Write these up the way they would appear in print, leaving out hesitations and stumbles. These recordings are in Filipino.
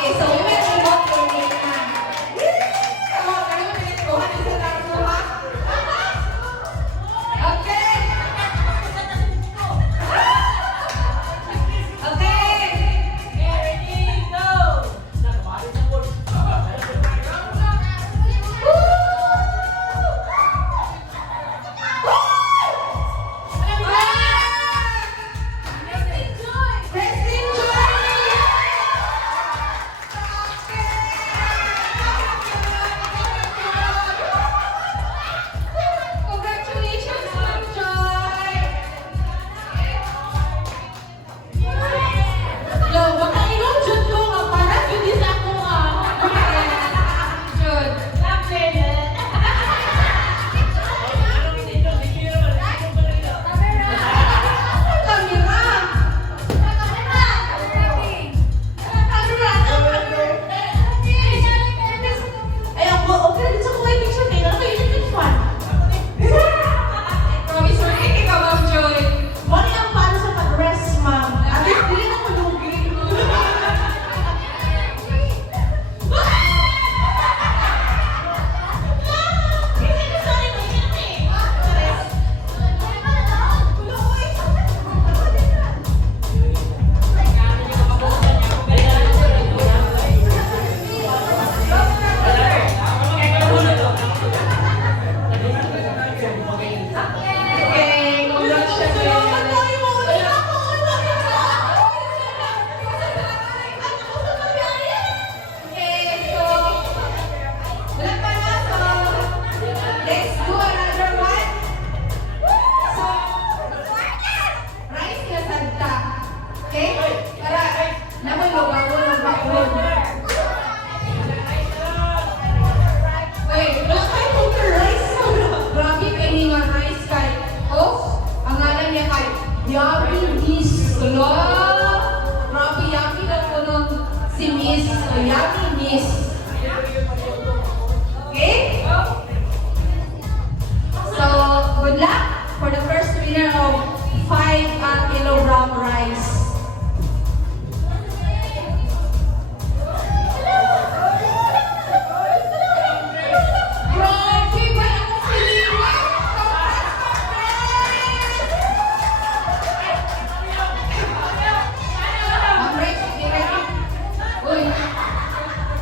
Okay, so we will remote your name na. Come on, kayo pinituhan din sa laro, ha? Okay. Okay. Ready, go! Congratulations, Ma'am Joy! Yo, baka ilong dyan ko nga para pwede sa ako nga. Good. Ay, ako, okay na din sa kuha yung picture kayo. Nakakainit yung fan. Promise mo, ikaw, Ma'am Joy. Mali ang paano sa pag-rest, ma'am. At least, hindi na malugi. Okay, congratulations. Okay, so, wala pa na. So, let's do another one. So, rice na santa. Okay? Para, naman lubawon. Wait, wala kayo counter rice. Grabe kayo ni nga rice kay. Oh, ang ngalan niya kay Yummy Miss. Hello? Grabe, yummy na po nung si Miss. So, Yummy Miss. Okay? So, good luck for the first winner of 5 kilogram rice. Grabe, ba ako siliwa? Ma'am Rice, okay, ready? Uy,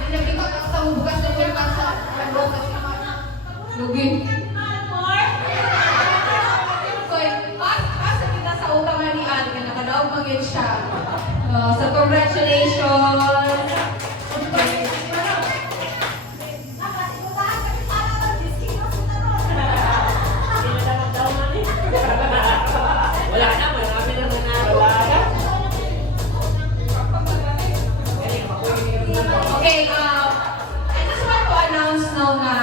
nilabikot ako sa bukas na yung kasa. Lugi. Okay, pas kita sa utang na ni Anne, kaya nakadaog mag-yun siya. So, congratulations! Okay. Wala na, marami na nanalo. Okay, I just want to announce now na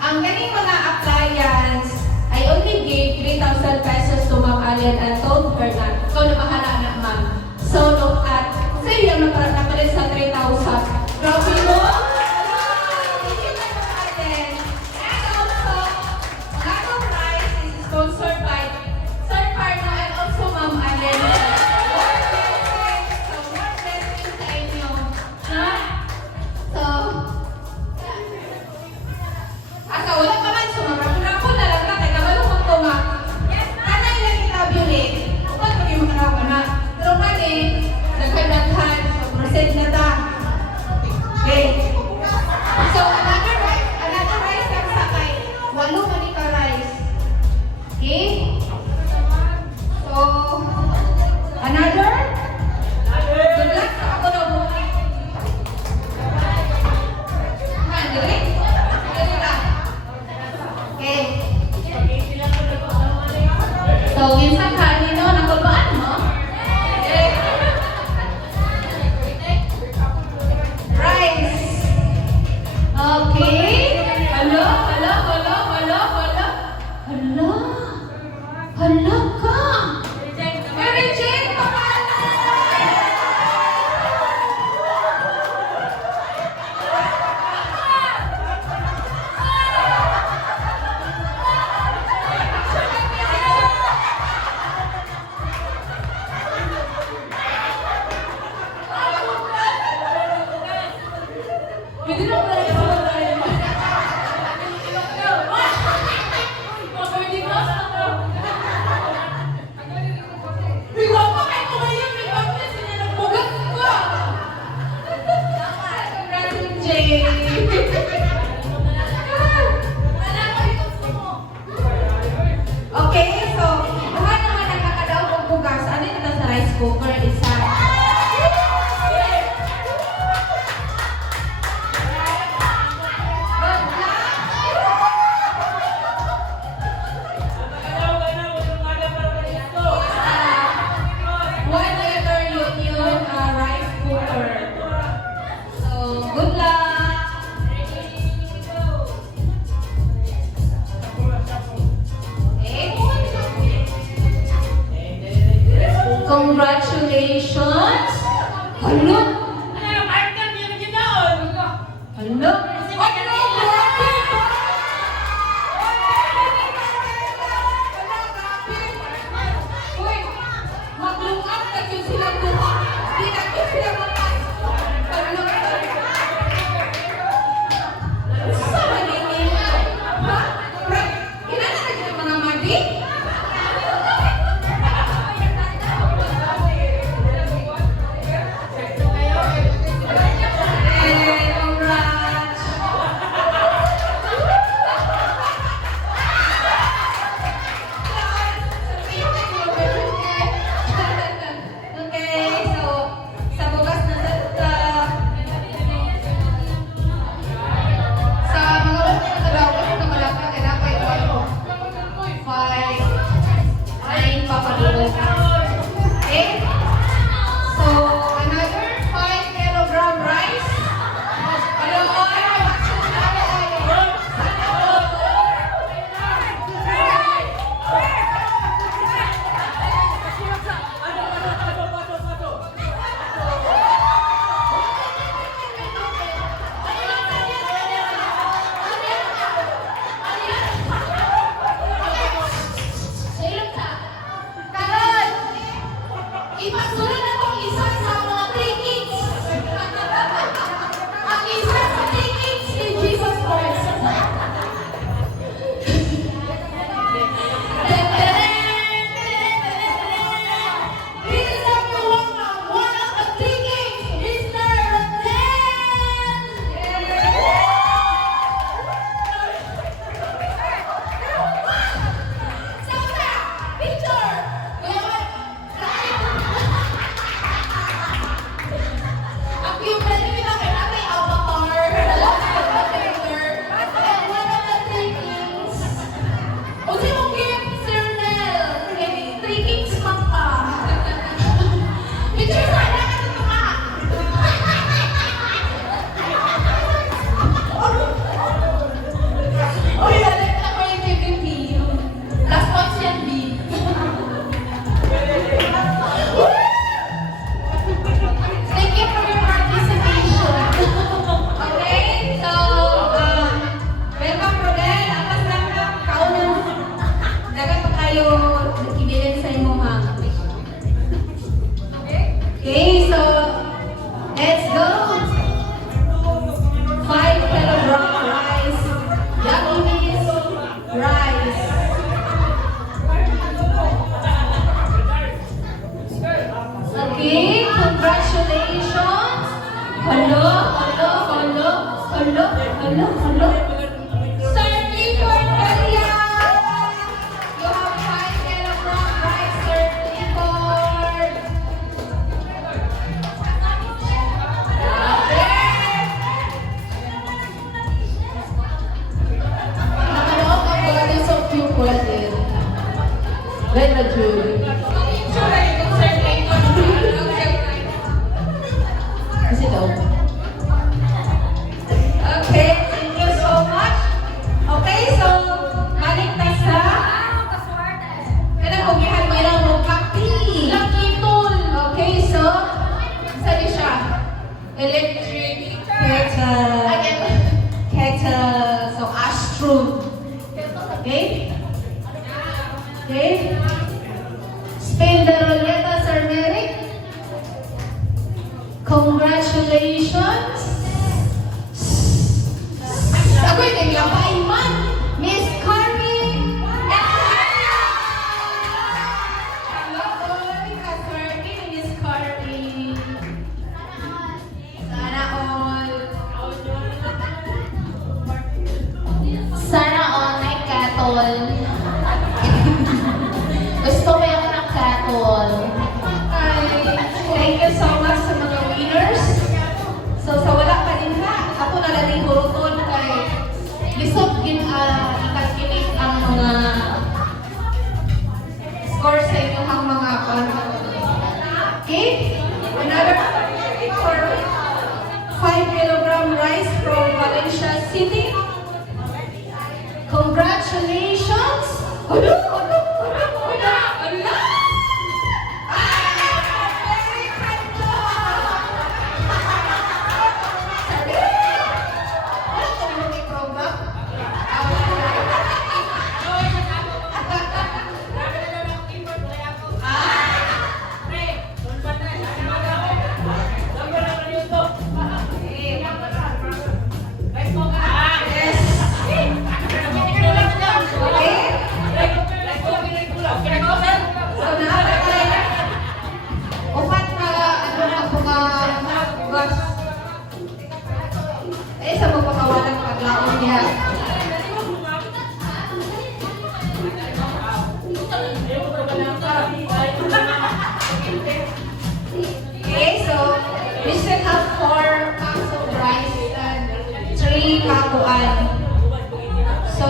ang ganing mga appliance I only gave 3,000 pesos to Ma'am Allen and told her na ikaw na bahala na, ma'am. So, look at, sa'yo yung napalit sa 3,000. Grabe mo! Thank you, Ma'am Allen. And also, Gato Prize is sponsored by Sir Carlo and also Ma'am Allen. So, more blessings sa inyo. Ha? So, asa wala pa man sumarapo na lang na kay kabalo mo to ma. Anay lang kita biulit. Upat pag yung mga na. Pero kani nagkadaghan so present na ta. Okay. So another rice lang sa kay walo man ka rice. Okay? So another good luck sa ako na buhay. Dali. Dali lang. Okay. So, minsan kanino, nakabaan mo? Okay. Rice. Okay. Hala, hala, hala, hala, hala. Hala. Hala ka. Reject pa pala. Congratulations! Hello! Ano, partner niya na ginoon. Hello! Uy, mag-look up na yun silang buha. Di na yun silang matay. Hello! Sa maningin? Ha? Kilala na kita mga madi? Eh, congrats! Okay, so sa bukas na sa mga wala na nagdawag na malaka kaya dapat ito 5 9 papadulog. Okay? So another 5 kilogram rice. Hello, Karon, ipagsulod akong isa sa mga tickets. Ang isa sa tickets si Jesus Christ. Please everyone, one of the tickets, Mr. Santa, picture! Ang cute na din kita kaya may avatar. And one of the tickets. O si mong gift, Sir Nel. Tickets man ka. Picture sana ka dito ka. Uy, balik na creativity. Last points yan, B. Thank you for your participation. Okay, so, welcome, Rodel. Atas lang ka, kaunan. Dagat pa kayo ibilin sa imo, ha? Okay, so, let's go. 5 kilogram rice. Japanese rice. Okay, congratulations. Hello. Sir Clifford Elia. You have 5 kilogram rice, Sir Clifford. Nakalook ang bodies of you, brother. Red na Julie. Kasi daw. Okay, thank you so much. Okay, so, balik na sa kanang kugihan mo ilang mukaki. Lucky tool. Okay, so, saan siya? Electric kettle. So, Astrum. Okay? Okay? Spin the roulette, Sir Merrick. Congratulations. Ako'y naglabay man. Miss Carmen. Hello, Miss Carmen. Miss Carmen. Sana all. Sana all may katol. Gusto ko yung ng katol. Thank you so much sa mga winners. So sa wala pa din ha, ako na lang din huruton kay lisod ikalculate ang mga score sa inyong mga okay? Another for 5 kilogram rice from Valencia City. Congratulations! Hello! kuan. So,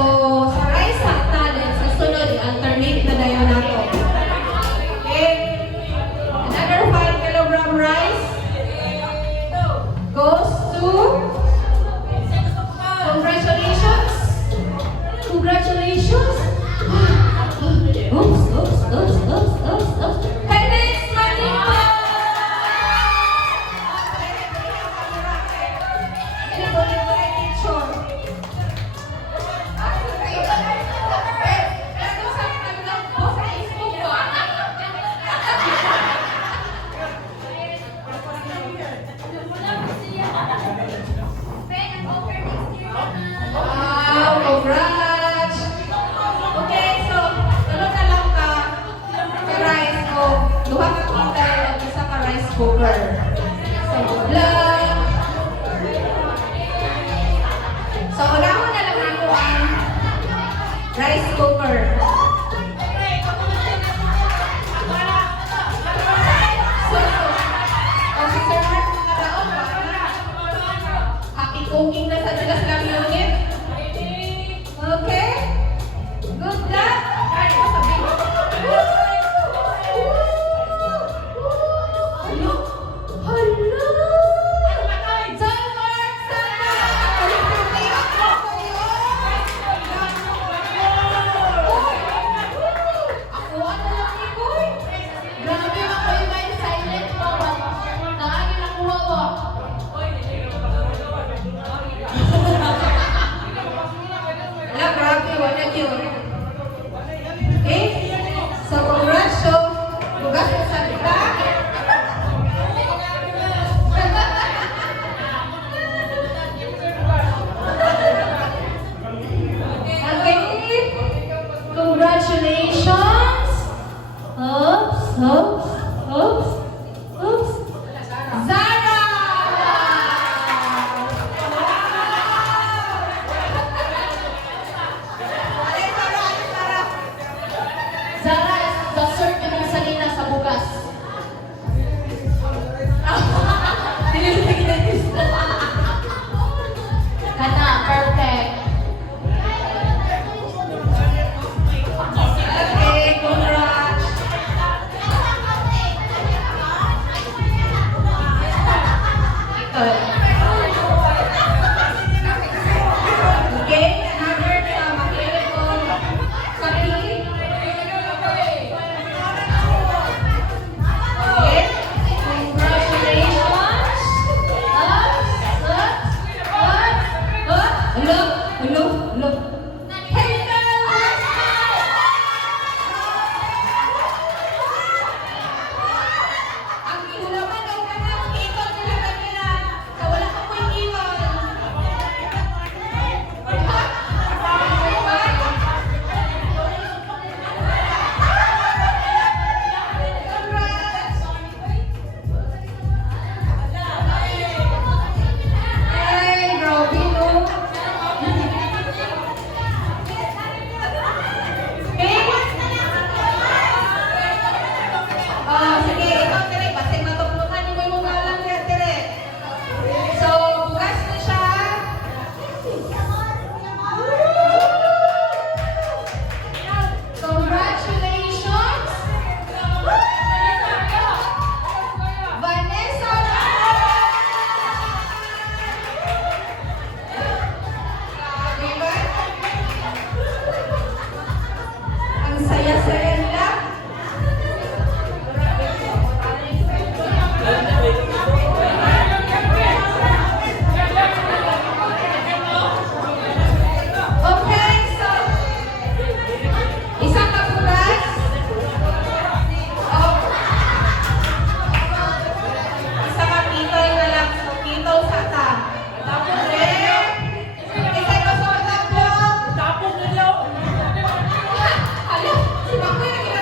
sa rice hat natin, sa sunod, alternate na dayon nato. Okay? Another 5 kilogram rice goes to congratulations. Congratulations. Oops. Kenneth Manipo! Wow, congrats! Okay, so, tulog na lang ka sa rice ko. Duha ka kita at isa ka rice cooker. So, good luck! So, unahon na lang ako ang rice cooker. So, si Sir Mark, nakadaon ba? Happy cooking na sa Dilas lang unit. Okay? Good luck! Ay, sabi ko. Hala! John Mark, sana! Ako ano lang ni Koy? Grabe ako yung may silent pa. Naagin nakuha ko. Wala, grabe, wala yun. Okay? So, congrats. So, bugas na sa kita. Okay? Congratulations. Oops. Zara! Zara is the serve ng salina sa bugas. Kana, perfect. Okay, congrats. Ito. Okay, another sa makilig ko. Sabi. Okay, congratulations. Hello. Ang ihulaman daw ka na, ikot nila kanila. Sa wala ka po yung iwan. Congrats! Ay, grabe no. Okay? Sige, ikaw tire, basig matuklungan mo yung mga lang yan tire. So, bukas na siya. Congratulations! Vanessa! Diba? Ang saya-saya nila. Okay, so isang kapulas. Oh. Isang kapitol na lang. So, kitol sa ta. Tapos isa ko sa tatlo. Tapos na daw. Hala, si Makoy na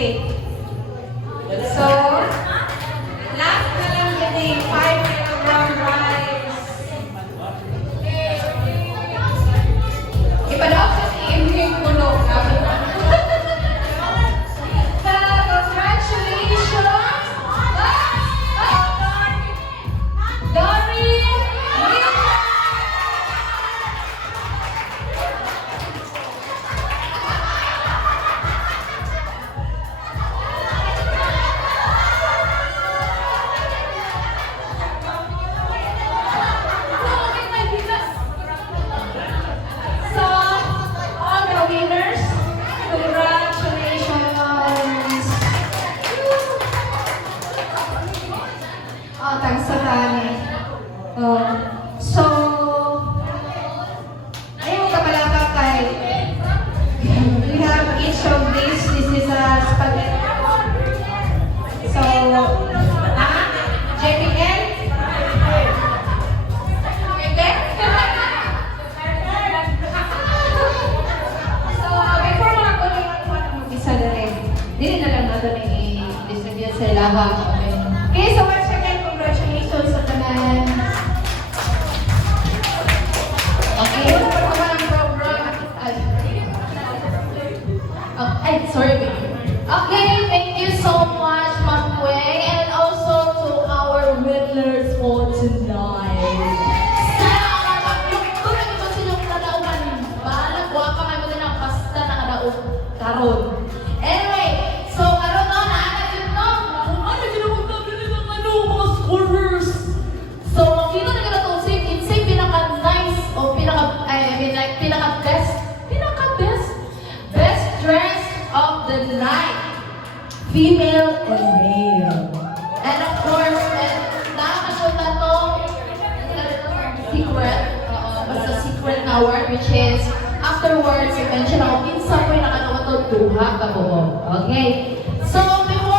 steak. So, last na lang yun eh, 5 kilogram rice. Ipadaw sa team yung puno. Congratulations! Doreen! So, all the winners, congratulations! Oh, thanks sa tani. So, ayaw ka pala ka kay we have each of these. This is a spaghetti. So, JPL? So, before mga kulit ako mag-isa na rin, dili na lang natin i-distribute sa lahat. Okay, so once again, congratulations sa tanan. Okay, wala pa naman ang program. Ay, sorry. Okay, thank you so much, Ma'am Weng, and also to our winners for tonight. Sana yung tulad ito silang kadaugan, balag guwapa kayo din ang basta na kadaog karon. Anyway, so karon no, naana yun no, kung ano yun ang magkabili ng mga scorers. So makita na kita itong it's a pinaka-nice o best dress of the night. Female and male. And of course, nakakasunta to secret, basta secret na word, which is afterwards, i-mention ako, kinsa po yung nakagawa to, duha ka buo. Okay? So, before